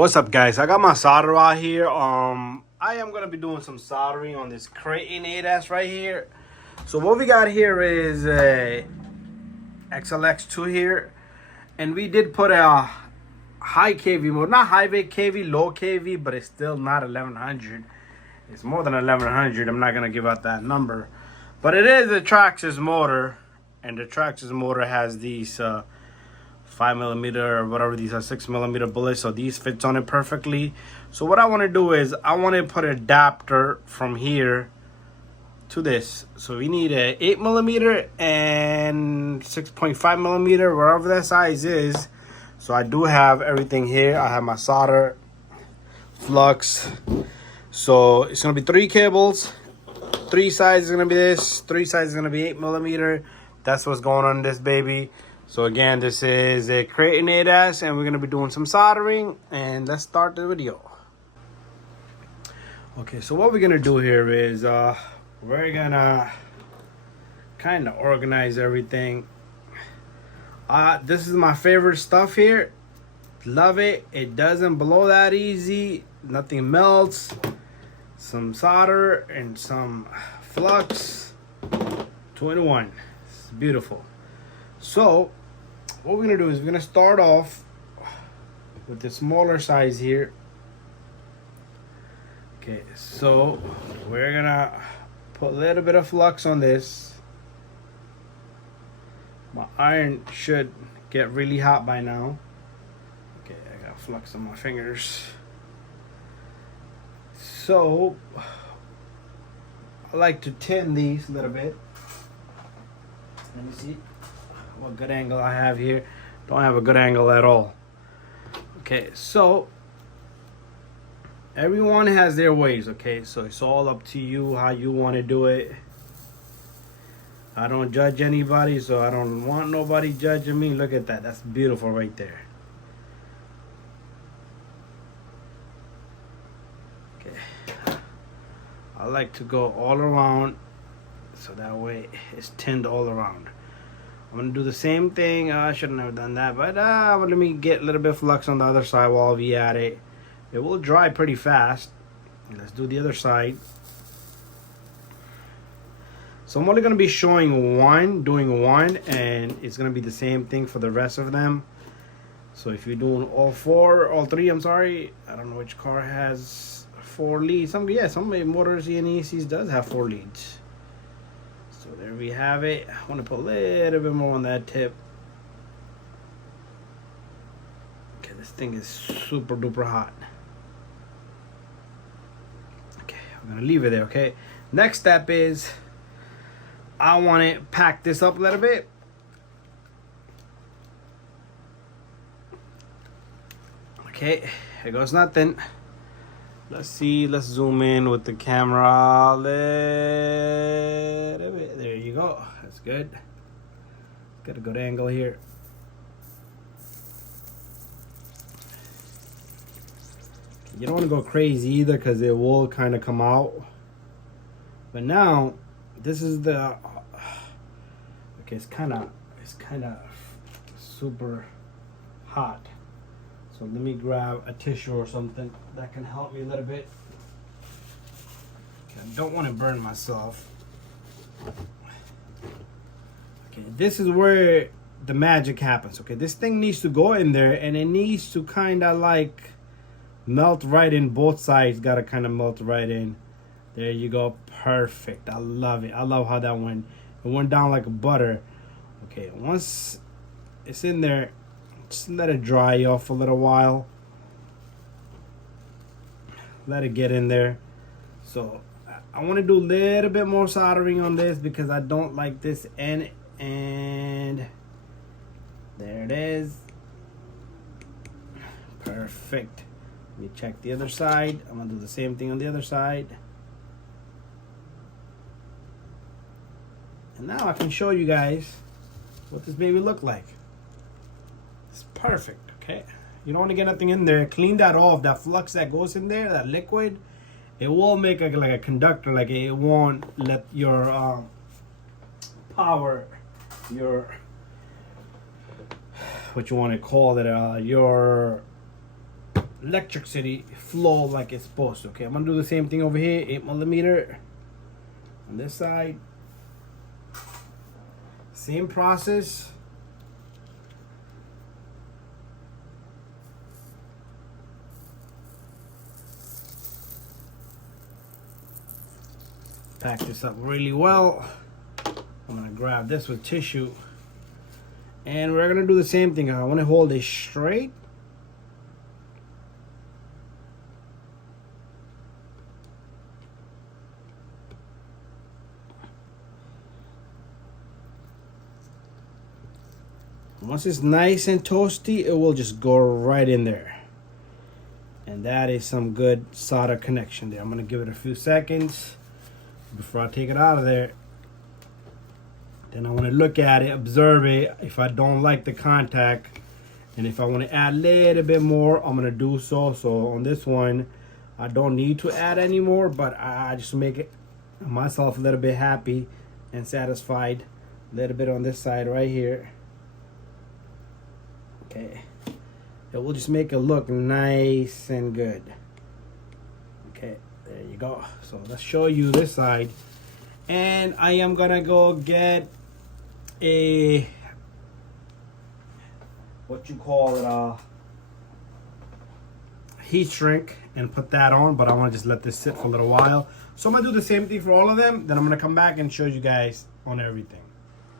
What's up, guys? I got my solder out here. I am gonna be doing some soldering on this Kraton 8S right here. So what we got here is a XLX2 here, and we did put a high kV mode, not high kV, low kV, but it's still not 1100. It's more than 1100. I'm not gonna give out that number, but it is a Traxxas motor, and the Traxxas motor has these 5mm or whatever, these are 6mm bullets, so these fits on it perfectly. So what I want to do is I want to put an adapter from here to this. So we need a 8mm and 6.5mm, wherever that size is. So I do have everything here. I have my solder, flux. So it's gonna be 3 cables. 3 sides is gonna be this, 3 sides is gonna be 8mm. That's what's going on in this baby. So again, this is a Kraton 8S, and we're gonna be doing some soldering, and let's start the video. Okay, so what we're gonna do here is we're gonna kind of organize everything. This is my favorite stuff here. Love it. It doesn't blow that easy. Nothing melts. Some solder and some flux. 2-in-1. It's beautiful. So what we're gonna do is we're gonna start off with the smaller size here. Okay, so we're gonna put a little bit of flux on this. My iron should get really hot by now. Okay, I got flux on my fingers. So I like to tin these a little bit. Let me see what good angle I have here. Don't have a good angle at all. Okay, so everyone has their ways. Okay, so it's all up to you how you want to do it. I don't judge anybody, so I don't want nobody judging me. Look at that. That's beautiful right there. Okay, I like to go all around, so that way it's tinned all around. I'm gonna do the same thing. I shouldn't have done that, but let me get a little bit of flux on the other side while we at it. It will dry pretty fast. Let's do the other side. So I'm only gonna be showing doing one, and it's gonna be the same thing for the rest of them. So if you're doing all 3, I'm sorry, I don't know which car has 4 leads. Some motors and ESCs does have 4 leads. So there we have it. I want to put a little bit more on that tip. Okay, this thing is super duper hot. Okay, I'm gonna leave it there. Okay, next step is I want to pack this up a little bit. Okay, here goes nothing. Let's see, let's zoom in with the camera a little bit. There you go. That's good. Got a good angle here. You don't want to go crazy either, because it will kind of come out. But now, this is the okay, it's kind of super hot. So let me grab a tissue or something that can help me a little bit. Okay, I don't want to burn myself. Okay, this is where the magic happens. Okay, this thing needs to go in there, and it needs to kind of like melt right in. Both sides got to kind of melt right in. There you go. Perfect. I love it. I love how that went. It went down like butter. Okay, once it's in there, just let it dry off a little while. Let it get in there. So I want to do a little bit more soldering on this, because I don't like this end. And there it is. Perfect. Let me check the other side. I'm gonna do the same thing on the other side. And now I can show you guys what this baby look like. It's perfect. Okay, you don't want to get nothing in there. Clean that off. That flux that goes in there, that liquid, it will make like a conductor. Like, it won't let your power, your what you want to call it, your electricity flow like it's supposed to. Okay, I'm gonna do the same thing over here, 8mm on this side. Same process. Pack this up really well. I'm gonna grab this with tissue, and we're gonna do the same thing. I want to hold it straight. Once it's nice and toasty, it will just go right in there. And that is some good solder connection there. I'm gonna give it a few seconds before I take it out of there. Then I want to look at it, observe it. If I don't like the contact, and if I want to add a little bit more, I'm going to do so. So on this one, I don't need to add any more, but I just make it myself a little bit happy and satisfied. A little bit on this side right here. Okay. It will just make it look nice and good. Okay, there you go. So let's show you this side. And I am gonna go get a, what you call it, heat shrink, and put that on, but I want to just let this sit for a little while. So I'm gonna do the same thing for all of them, then I'm gonna come back and show you guys on everything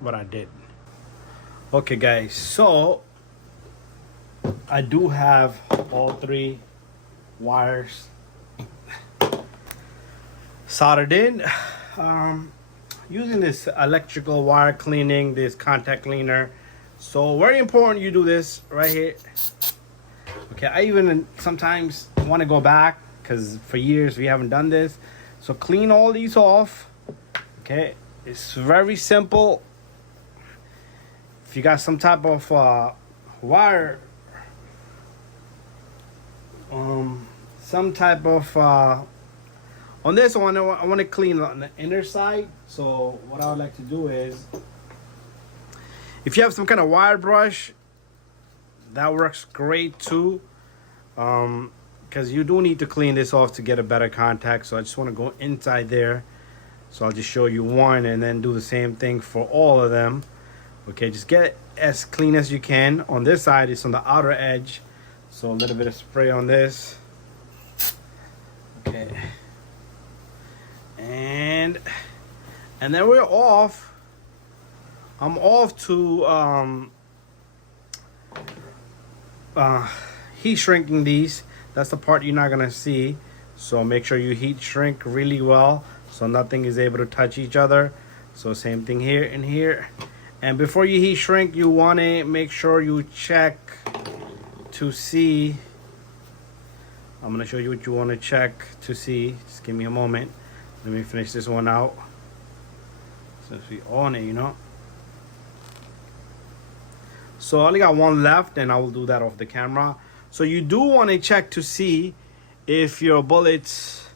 what I did. Okay guys, so I do have all 3 wires soldered in. Using this electrical wire cleaning, this contact cleaner. So very important you do this right here. Okay, I even sometimes want to go back because for years we haven't done this. So clean all these off. Okay, it's very simple. If you got some type of wire, some type of on this one, I want to clean on the inner side. So what I would like to do is, if you have some kind of wire brush, that works great too. Because you do need to clean this off to get a better contact. So I just want to go inside there. So I'll just show you one and then do the same thing for all of them. Okay, just get it as clean as you can. On this side, it's on the outer edge. So a little bit of spray on this. Okay. And then we're off. I'm off to heat shrinking these. That's the part you're not gonna see. So make sure you heat shrink really well so nothing is able to touch each other. So same thing here and here. And before you heat shrink, you want to make sure you check to see. I'm gonna show you what you want to check to see. Just give me a moment. Let me finish this one out. Since we on it, you know. So I only got one left, and I will do that off the camera. So you do want to check to see if your bullets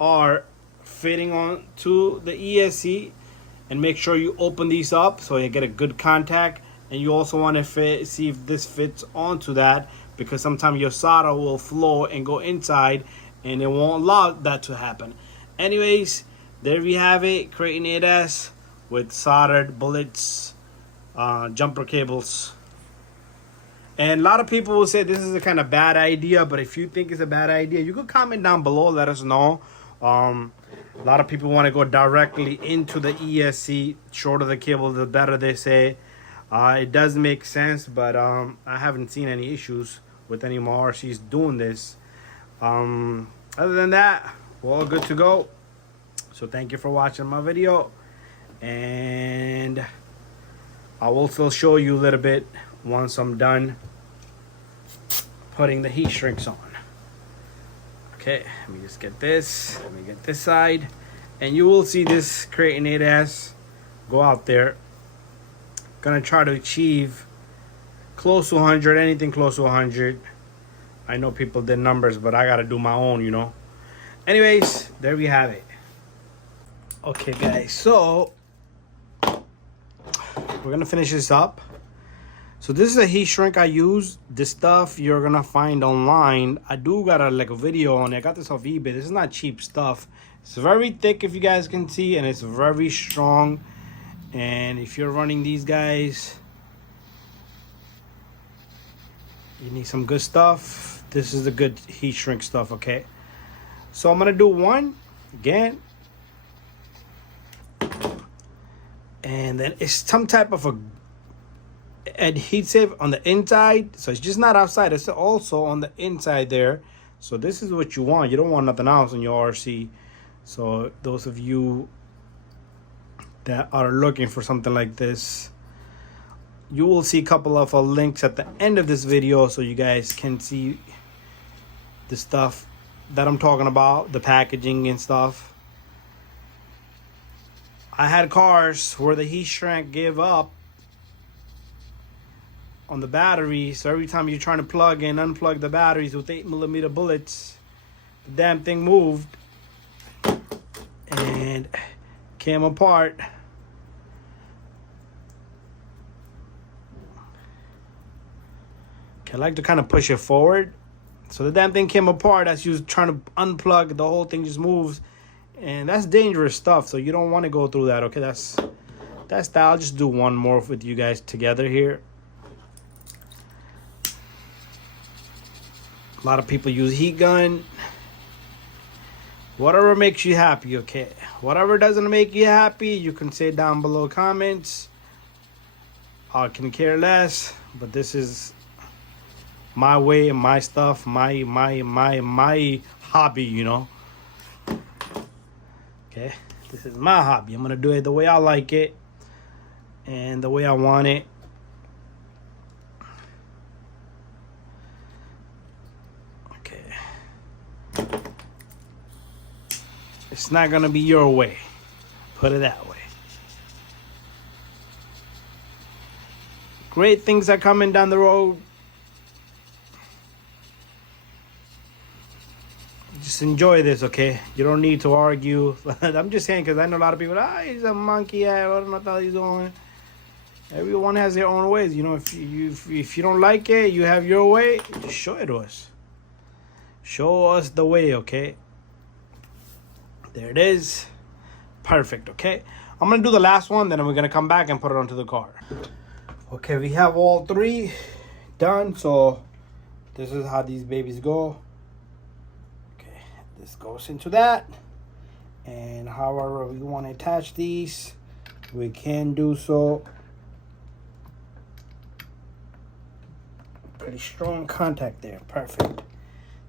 are fitting on to the ESC, and make sure you open these up so you get a good contact. And you also want to see if this fits onto that, because sometimes your solder will flow and go inside and it won't allow that to happen. Anyways, there we have it, Kraton 8S with soldered bullets, jumper cables. And a lot of people will say this is a kind of bad idea, but if you think it's a bad idea, you could comment down below, let us know. A lot of people want to go directly into the ESC. Shorter the cable, the better, they say. It does make sense, but I haven't seen any issues with any more RCs doing this. Other than that, we're all good to go. So thank you for watching my video, and I will still show you a little bit once I'm done putting the heat shrinks on. Okay, let me just get this. Let me get this side, and you will see this Kraton 8S go out there. Gonna try to achieve close to 100, anything close to 100. I know people did numbers, but I gotta do my own, you know. Anyways, there we have it. Okay guys, so we're gonna finish this up. So this is a heat shrink I use. This stuff you're gonna find online. I do got a video on it. I got this off eBay. This is not cheap stuff. It's very thick, if you guys can see, and it's very strong. And if you're running these guys, you need some good stuff. This is the good heat shrink stuff, okay? So I'm gonna do one again. And then it's some type of a adhesive on the inside, so it's just not outside, it's also on the inside there. So this is what you want. You don't want nothing else on your RC. So those of you that are looking for something like this, you will see a couple of links at the end of this video so you guys can see the stuff that I'm talking about, the packaging and stuff. I had cars where the heat shrink gave up on the battery, so every time you're trying to plug and unplug the batteries with 8mm bullets, the damn thing moved and came apart. Okay, I like to kind of push it forward, so the damn thing came apart as you was trying to unplug. The whole thing just moves, and that's dangerous stuff, so you don't want to go through that. Okay, that's that. I'll just do one more with you guys together here. A lot of people use heat gun. Whatever makes you happy, okay? Whatever doesn't make you happy, you can say down below comments. I can care less, but this is my way, my stuff, my hobby, you know? Okay, this is my hobby. I'm gonna do it the way I like it and the way I want it. It's not gonna be your way, put it that way. Great things are coming down the road. Just enjoy this, okay? You don't need to argue. I'm just saying, because I know a lot of people, he's a monkey, I don't know what he's doing. Everyone has their own ways, you know. If you don't like it, you have your way, just show it to us. Show us the way, okay? There it is. Perfect, okay? I'm gonna do the last one, then we're gonna come back and put it onto the car. Okay, we have all three done, so this is how these babies go. Okay, this goes into that. And however we want to attach these, we can do so. Pretty strong contact there, perfect.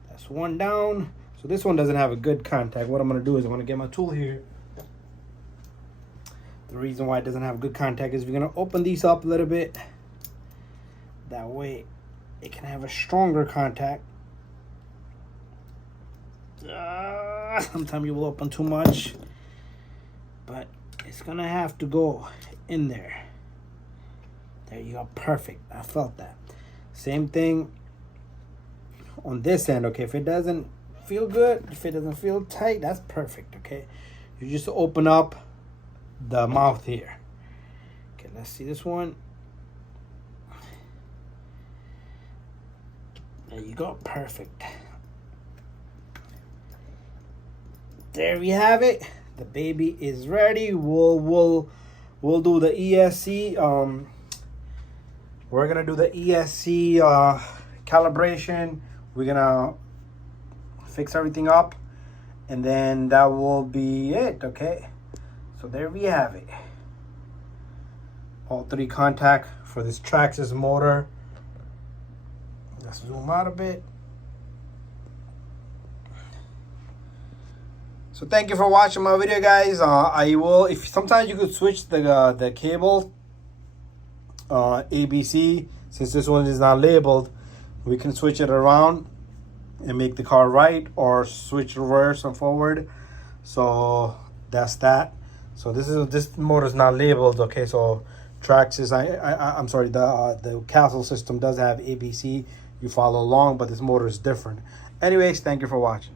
That's one down. So this one doesn't have a good contact. What I'm going to do is I'm going to get my tool here. The reason why it doesn't have good contact is we're going to open these up a little bit. That way it can have a stronger contact. Sometimes you will open too much, but it's going to have to go in there. There you go. Perfect. I felt that. Same thing on this end. Okay, if it doesn't feel good, if it doesn't feel tight, that's perfect. Okay, you just open up the mouth here. Okay, let's see this one. There you go, perfect. There we have it. The baby is ready. We'll do the ESC. We're gonna do the ESC calibration. We're gonna fix everything up, and then that will be it. Okay, so there we have it. All three contact for this Traxxas motor. Let's zoom out a bit. So thank you for watching my video, guys. I will, if sometimes you could switch the cable, ABC, since this one is not labeled, we can switch it around and make the car right, or switch reverse and forward. So that's that. So this motor is not labeled, okay? So Traxxas, I'm sorry, the Castle system does have ABC. You follow along, but this motor is different. Anyways, thank you for watching.